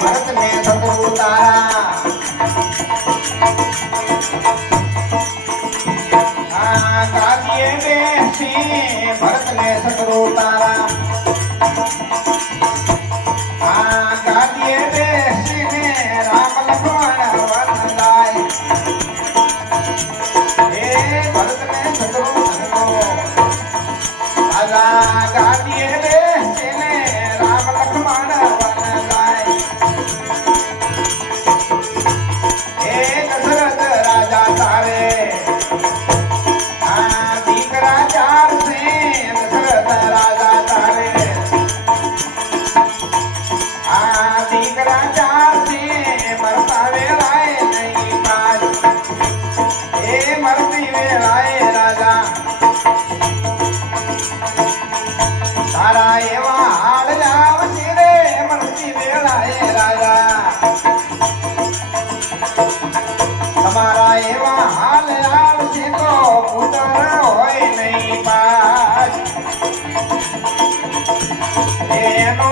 भरत ने सतगुरु तारा भरत ने सतरो तारा તમારા એવા હાલ આવશે તો પુત્ર હોય એનો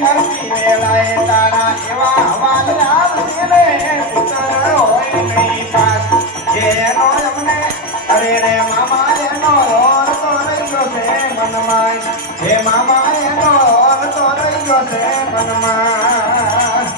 મરતી વેલાએ તારા એવા હવાલ આવશે અરે રે, મામા, એનો ઓર તો રહી છે મનમાં. છે મનમાં